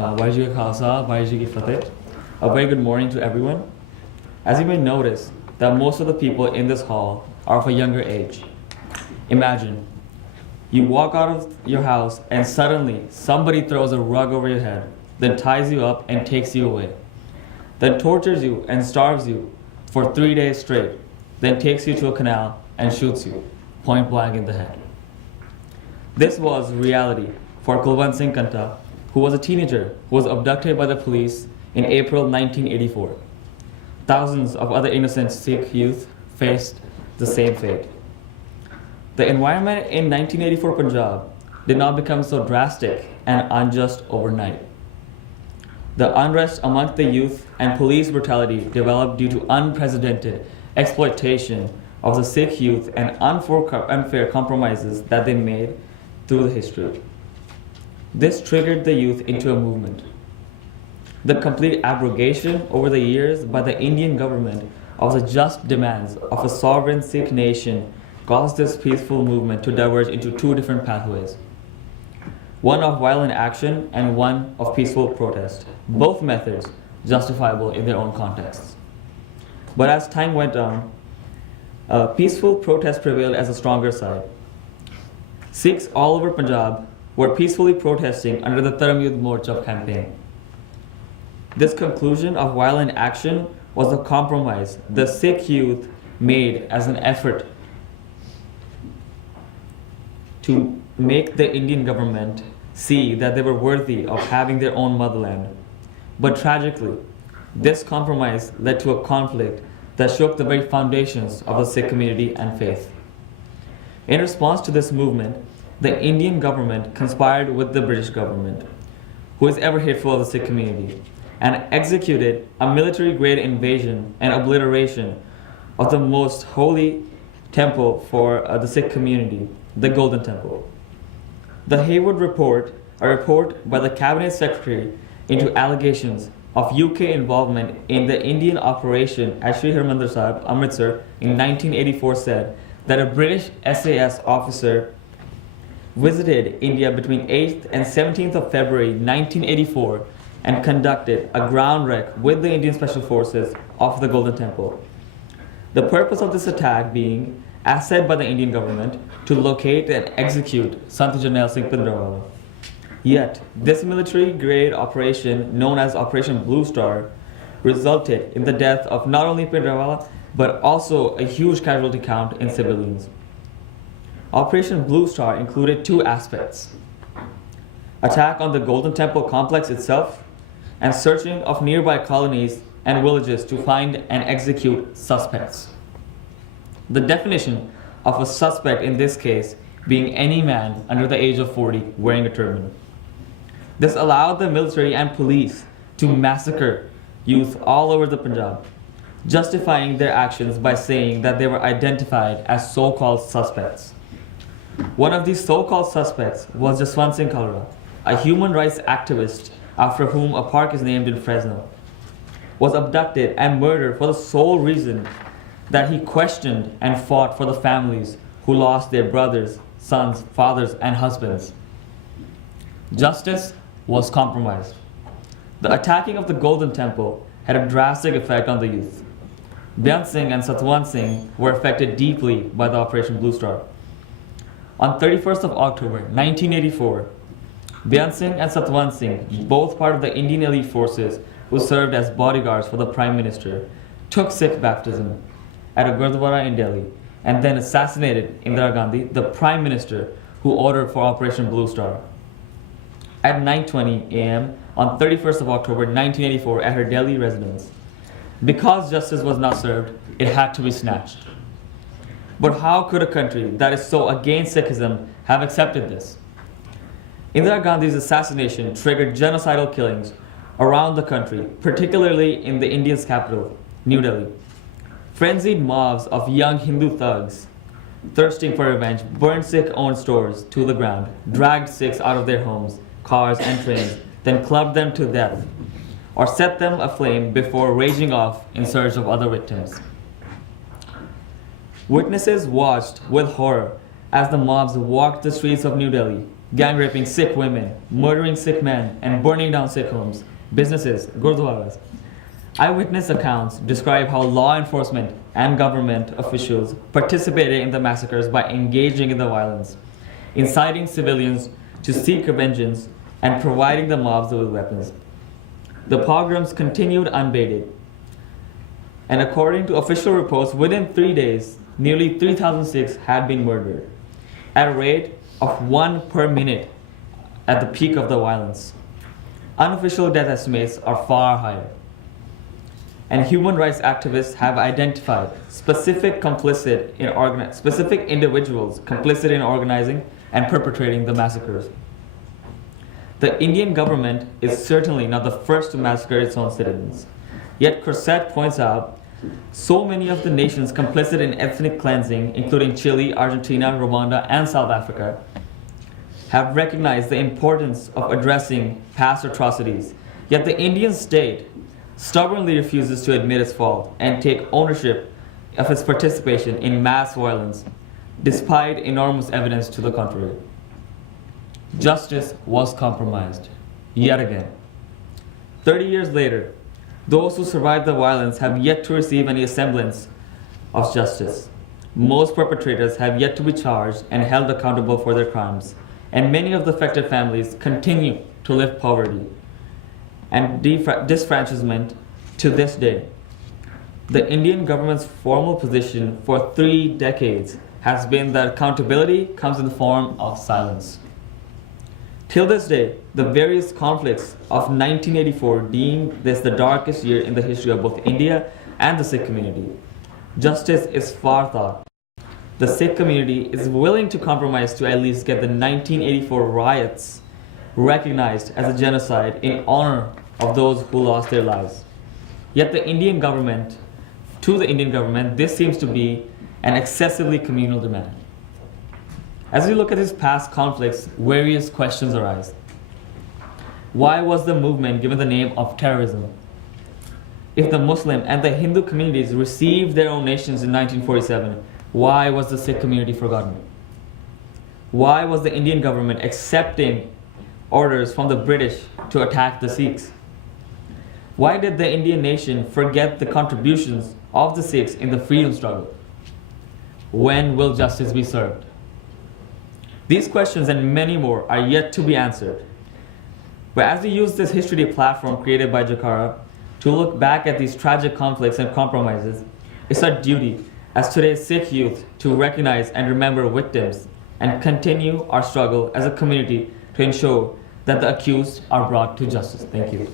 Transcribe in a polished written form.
Abhayjeet Ka Khalsa, Abhayjeet Ki Fateh. A very good morning to everyone. As you may notice, that most of the people in this hall are of a younger age. Imagine, you walk out of your house and suddenly somebody throws a rug over your head, then ties you up and takes you away, then tortures you and starves you for 3 days straight, then takes you to a canal and shoots you, point blank in the head. This was reality for Kulwant Singh Kanta, who was a teenager who was abducted by the police in April 1984. Thousands of other innocent Sikh youth faced the same fate. The environment in 1984 Punjab did not become so drastic and unjust overnight. The unrest amongst the youth and police brutality developed due to unprecedented exploitation of the Sikh youth and unfair compromises that they made through the history. This triggered the youth into a movement. The complete abrogation over the years by the Indian government of the just demands of a sovereign Sikh nation caused this peaceful movement to diverge into two different pathways. One of violent action and one of peaceful protest, both methods justifiable in their own contexts. But as time went on, peaceful protest prevailed as a stronger side. Sikhs all over Punjab were peacefully protesting under the Dharm Yudh Morcha campaign. This conclusion of violent action was a compromise the Sikh youth made as an effort to make the Indian government see that they were worthy of having their own motherland. But tragically, this compromise led to a conflict that shook the very foundations of the Sikh community and faith. In response to this movement, the Indian government conspired with the British government, who is ever hateful of the Sikh community, and executed a military-grade invasion and obliteration of the most holy temple for the Sikh community, the Golden Temple. The Haywood Report, a report by the Cabinet Secretary into allegations of UK involvement in the Indian operation at Sri Harmandir Sahib, Amritsar, in 1984 said that a British SAS officer visited India between 8th and 17th of February 1984 and conducted a ground wreck with the Indian Special Forces of the Golden Temple. The purpose of this attack being, as said by the Indian government, to locate and execute Sant Jarnail Singh Bhindranwale. Yet, this military-grade operation, known as Operation Blue Star, resulted in the death of not only Bhindranwale, but also a huge casualty count in civilians. Operation Blue Star included two aspects: attack on the Golden Temple complex itself, and searching of nearby colonies and villages to find and execute suspects. The definition of a suspect in this case being any man under the age of 40 wearing a turban. This allowed the military and police to massacre youth all over the Punjab, justifying their actions by saying that they were identified as so-called suspects. One of these so-called suspects was Jaswant Singh Sikholars, a human rights activist after whom a park is named in Fresno, was abducted and murdered for the sole reason that he questioned and fought for the families who lost their brothers, sons, fathers, and husbands. Justice was compromised. The attacking of the Golden Temple had a drastic effect on the youth. Byan Singh and Satwant Singh were affected deeply by the Operation Blue Star. On 31st of October 1984, Byan Singh and Satwant Singh, both part of the Indian elite forces who served as bodyguards for the Prime Minister, took Sikh baptism at a Gurdwara in Delhi and then assassinated Indira Gandhi, the Prime Minister who ordered for Operation Blue Star. At 9:20 a.m. on 31st of October 1984 at her Delhi residence. Because justice was not served, it had to be snatched. But how could a country that is so against Sikhism have accepted this? Indira Gandhi's assassination triggered genocidal killings around the country, particularly in the India's capital, New Delhi. Frenzied mobs of young Hindu thugs, thirsting for revenge, burned Sikh-owned stores to the ground, dragged Sikhs out of their homes, cars, and trains, then clubbed them to death, or set them aflame before raging off in search of other victims. Witnesses watched with horror as the mobs walked the streets of New Delhi, gang raping Sikh women, murdering Sikh men, and burning down Sikh homes, businesses, gurdwaras. Eyewitness accounts describe how law enforcement and government officials participated in the massacres by engaging in the violence, inciting civilians to seek vengeance, and providing the mobs with weapons. The pogroms continued unabated, and according to official reports, within 3 days, nearly 3,000 Sikhs had been murdered, at a rate of 1 per minute at the peak of the violence. Unofficial death estimates are far higher. And human rights activists have identified specific individuals complicit in organizing and perpetrating the massacres. The Indian government is certainly not the first to massacre its own citizens. Yet Corsett points out so many of the nations complicit in ethnic cleansing, including Chile, Argentina, Rwanda, and South Africa, have recognized the importance of addressing past atrocities. Yet the Indian state stubbornly refuses to admit its fault and take ownership of its participation in mass violence, despite enormous evidence to the contrary. Justice was compromised, yet again. 30 years later, those who survived the violence have yet to receive any semblance of justice. Most perpetrators have yet to be charged and held accountable for their crimes, and many of the affected families continue to live poverty and disfranchisement to this day. The Indian government's formal position for 3 decades has been that accountability comes in the form of silence. Till this day, the various conflicts of 1984 deem this the darkest year in the history of both India and the Sikh community. Justice is far thought. The Sikh community is willing to compromise to at least get the 1984 riots recognized as a genocide in honor of those who lost their lives. Yet to the Indian government, this seems to be an excessively communal demand. As we look at these past conflicts, various questions arise. Why was the movement given the name of terrorism? If the Muslim and the Hindu communities received their own nations in 1947, why was the Sikh community forgotten? Why was the Indian government accepting orders from the British to attack the Sikhs? Why did the Indian nation forget the contributions of the Sikhs in the freedom struggle? When will justice be served? These questions and many more are yet to be answered. But as we use this History Day platform created by Jakara to look back at these tragic conflicts and compromises, it's our duty as today's Sikh youth to recognize and remember victims and continue our struggle as a community to ensure that the accused are brought to justice. Thank you.